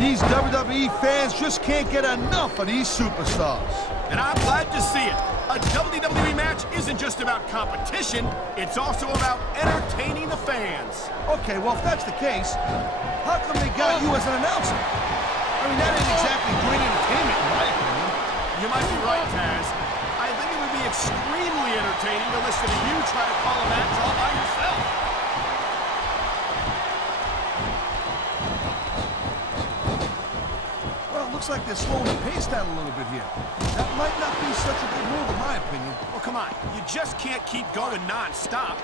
These WWE fans just can't get enough of these superstars. And I'm glad to see it. A WWE match isn't just about competition, it's also about entertaining the fans. Okay, well, if that's the case, how come they got you as an announcer? I mean, that ain't exactly great entertainment, in my opinion. You might be right, Taz. I think it would be extremely entertaining to listen to you try to call a match all by yourself. Looks like they're slowing the pace down a little bit here. That might not be such a good move, in my opinion. Well, come on. You just can't keep going non-stop.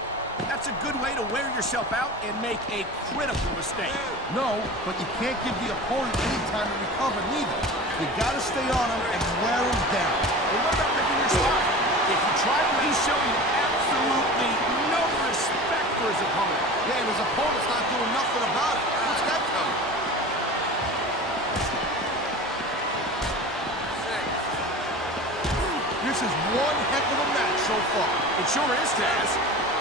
That's a good way to wear yourself out and make a critical mistake. No, but you can't give the opponent any time to recover, neither. You gotta stay on him and wear him down. Well, what about picking your spot? If you try to, he's showing absolutely no respect for his opponent. Yeah, and his opponent's not doing nothing about it. What's that tell you? This is one heck of a match so far. It sure is, Taz.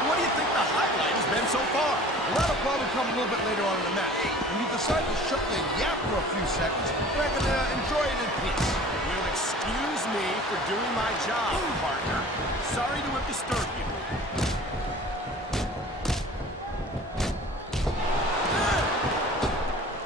What do you think the highlight has been so far? Well, that'll probably come a little bit later on in the match. When you decide to shut your yap for a few seconds, then I can enjoy it in peace. You'll excuse me for doing my job, partner. Sorry to have disturbed you.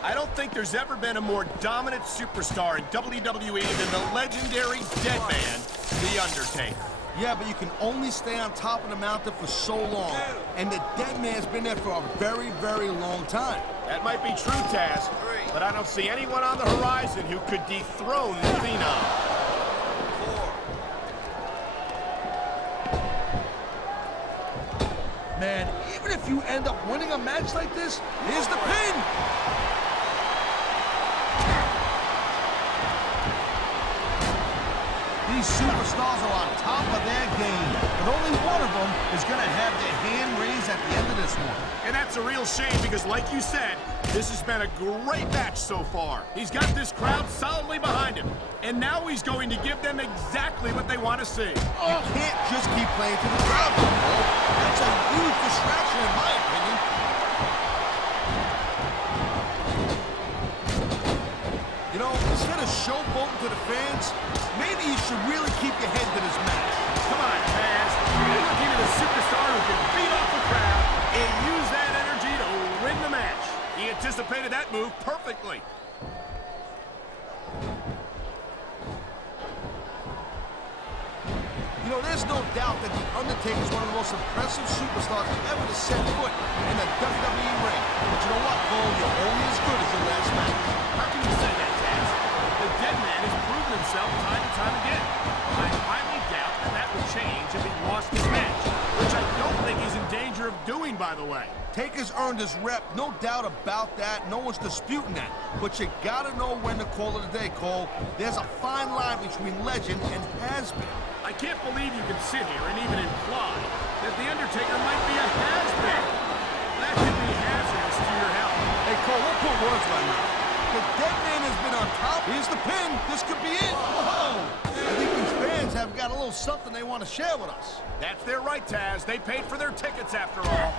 I don't think there's ever been a more dominant superstar in WWE than the legendary dead man, The Undertaker. Yeah, but you can only stay on top of the mountain for so long. And the dead man's been there for a very, very long time. That might be true, Taz, but I don't see anyone on the horizon who could dethrone the Phenom. 4. Man, even if you end up winning a match like this, here's the pin! These superstars are on top of their game, but only one of them is going to have their hand raised at the end of this one. And that's a real shame because, like you said, this has been a great match so far. He's got this crowd solidly behind him, and now he's going to give them exactly what they want to see. You can't just keep playing to the crowd, though. That's a huge distraction, in my opinion. You know, instead of showboating to the fans, maybe you should really keep your head to this match. Come on, Taz. You're looking at a superstar who can beat off the crowd and use that energy to win the match. He anticipated that move perfectly. You know, there's no doubt that The Undertaker is one of the most impressive superstars ever to set foot in the WWE ring. But you know what, Cole? You're only as good as your last match. How can you say that, Taz? The dead man has proven himself time and time again. I highly doubt that would change if he lost his match, which I don't think he's in danger of doing, by the way. Taker's earned his rep, no doubt about that. No one's disputing that. But you gotta know when to call it a day, Cole. There's a fine line between legend and has-been. I can't believe you can sit here and even imply that The Undertaker might be a has-been. That could be hazardous to your health. Hey, Cole, don't put words in my mouth. The dead man has been on top. Here's the pin. This could be it. Whoa! I think these fans have got a little something they want to share with us. That's their right, Taz. They paid for their tickets after all.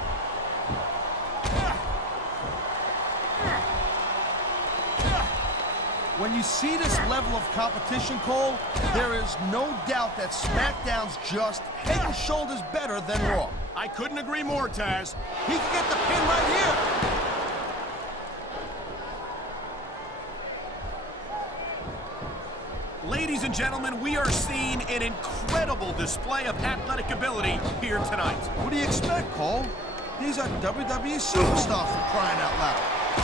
When you see this level of competition, Cole, there is no doubt that Smackdown's just head and shoulders better than Raw. I couldn't agree more, Taz. He can get the pin right here. Ladies and gentlemen, we are seeing an incredible display of athletic ability here tonight. What do you expect, Cole? These are WWE superstars for crying out loud.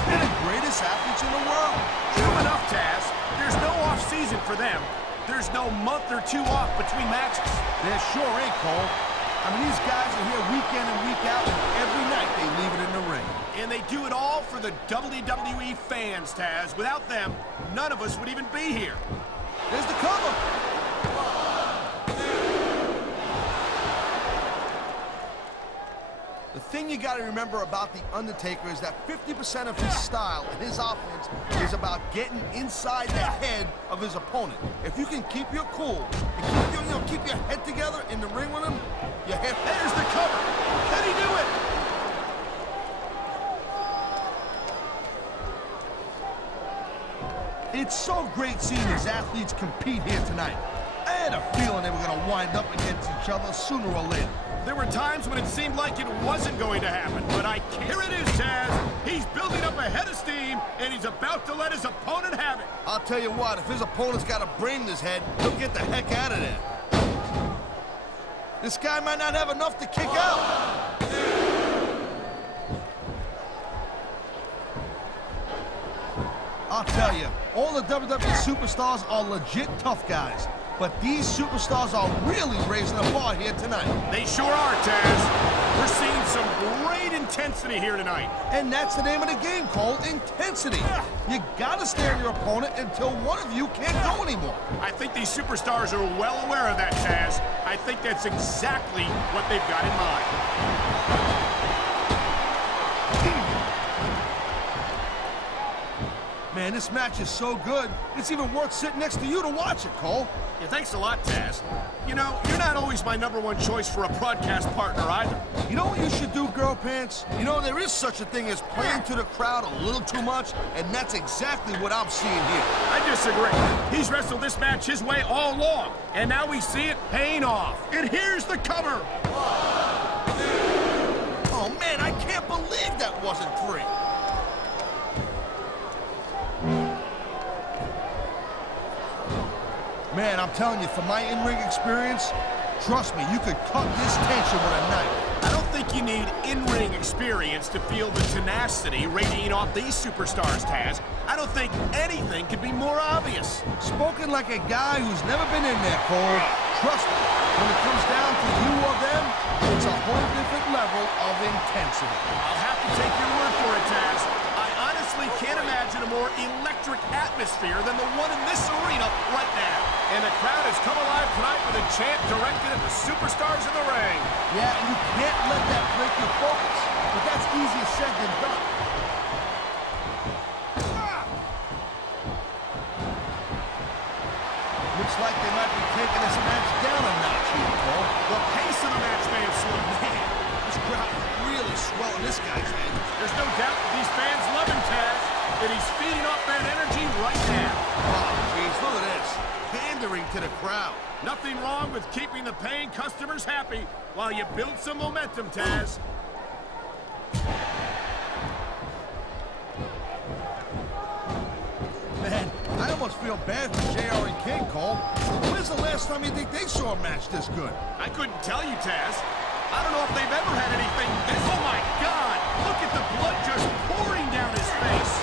They're the greatest athletes in the world. True enough, Taz. There's no off-season for them. There's no month or two off between matches. There sure ain't, Cole. I mean, these guys are here week in and week out, and every night they leave it in the ring. And they do it all for the WWE fans, Taz. Without them, none of us would even be here. There's the cover. The thing you got to remember about The Undertaker is that 50% of his style and his offense is about getting inside the head of his opponent. If you can keep your cool and keep your head together in the ring with him, your head. There's the cover. Can he do it? It's so great seeing these athletes compete here tonight. I had a feeling they were going to wind up against each other sooner or later. There were times when it seemed like it wasn't going to happen, but here it is, Taz. He's building up a head of steam, and he's about to let his opponent have it. I'll tell you what, if his opponent's got a brain in his head, he'll get the heck out of there. This guy might not have enough to kick out. I'll tell you, all the WWE superstars are legit tough guys. But these superstars are really raising the bar here tonight. They sure are, Taz. We're seeing some great intensity here tonight. And that's the name of the game, Cole, intensity. You gotta stare at your opponent until one of you can't go anymore. I think these superstars are well aware of that, Taz. I think that's exactly what they've got in mind. Man, this match is so good, it's even worth sitting next to you to watch it, Cole. Yeah, thanks a lot, Taz. You know, you're not always my #1 choice for a broadcast partner either. You know what you should do, Girl Pants? You know, there is such a thing as playing to the crowd a little too much, and that's exactly what I'm seeing here. I disagree. He's wrestled this match his way all along, and now we see it paying off. And here's the cover. Oh, man, I can't believe that wasn't 3. Man, I'm telling you, from my in-ring experience, trust me, you could cut this tension with a knife. I don't think you need in-ring experience to feel the tenacity radiating off these superstars, Taz. I don't think anything could be more obvious. Spoken like a guy who's never been in there, Cole. Trust me, when it comes down to you or them, it's a whole different level of intensity. I'll have to take your word for it, Taz. I honestly can't imagine a more electric atmosphere than the one in this arena right now. And the crowd has come alive tonight with a chant directed at the superstars in the ring. Yeah, and you can't let that break your focus. But that's easier said than done. Looks like they might be taking this match down a notch here, Cole. The pace of the match may have slowed down. This crowd is really swelling this guy's head. There's no doubt that these fans love him, Taz, and he's feeding off that energy right now. Oh, jeez, look at this. Pandering to the crowd. Nothing wrong with keeping the paying customers happy while you build some momentum, Taz. Man, I almost feel bad for JR and King, Cole. When's the last time you think they saw a match this good? I couldn't tell you, Taz. I don't know if they've ever had anything this... Oh, my God! Look at the blood just pouring down his face.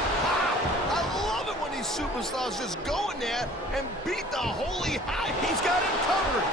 I love it when these superstars just go in there and beat the holy high. He's got him covered.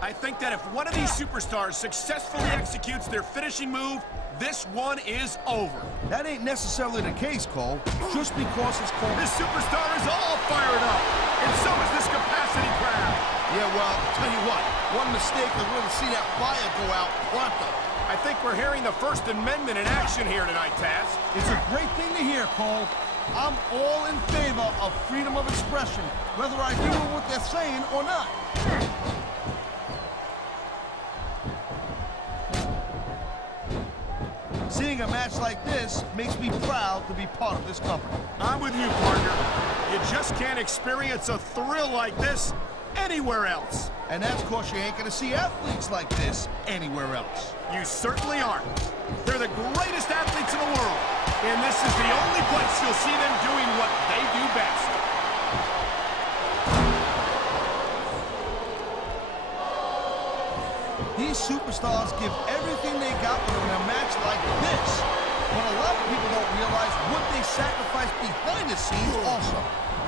I think that if one of these superstars successfully executes their finishing move, this one is over. That ain't necessarily the case, Cole. Just because it's Cole. This superstar is all fired up, and so is this capacity crowd. Yeah, well, I'll tell you what. One mistake and we're going to see that fire go out pronto. I think we're hearing the First Amendment in action here tonight, Taz. It's a great thing to hear, Cole. I'm all in favor of freedom of expression, whether I agree with what they're saying or not. Seeing a match like this makes me proud to be part of this company. I'm with you, partner. You just can't experience a thrill like this anywhere else. And that's because you ain't going to see athletes like this anywhere else. You certainly aren't. They're the greatest athletes in the world, and this is the only place you'll see them doing what they do best. These superstars give everything they got when they're in a match like this. But a lot of people don't realize what they sacrifice behind the scenes also.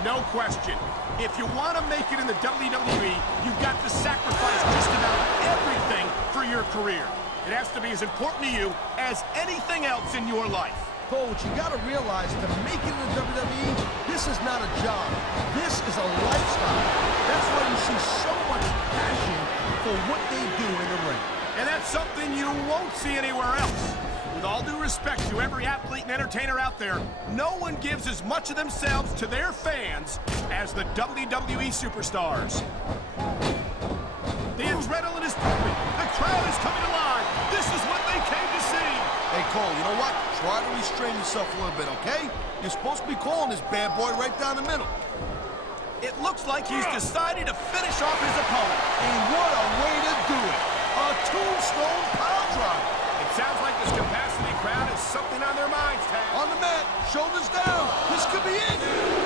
No question. If you want to make it in the WWE, you've got to sacrifice just about everything for your career. It has to be as important to you as anything else in your life. Cole, what you got to realize, to make it in the WWE, this is not a job. This is a lifestyle. That's why you see so much passion for what they do in the ring. And that's something you won't see anywhere else. With all due respect to every athlete and entertainer out there, no one gives as much of themselves to their fans as the WWE superstars. The adrenaline is pumping. The crowd is coming alive. This is what they came to see. Hey, Cole, you know what? Try to restrain yourself a little bit, okay? You're supposed to be calling this bad boy right down the middle. It looks like he's decided to finish off his opponent. And what a way to do it. A tombstone power driver. It sounds like this capacity crowd has something on their minds, Taz. On the mat, shoulders down. This could be it.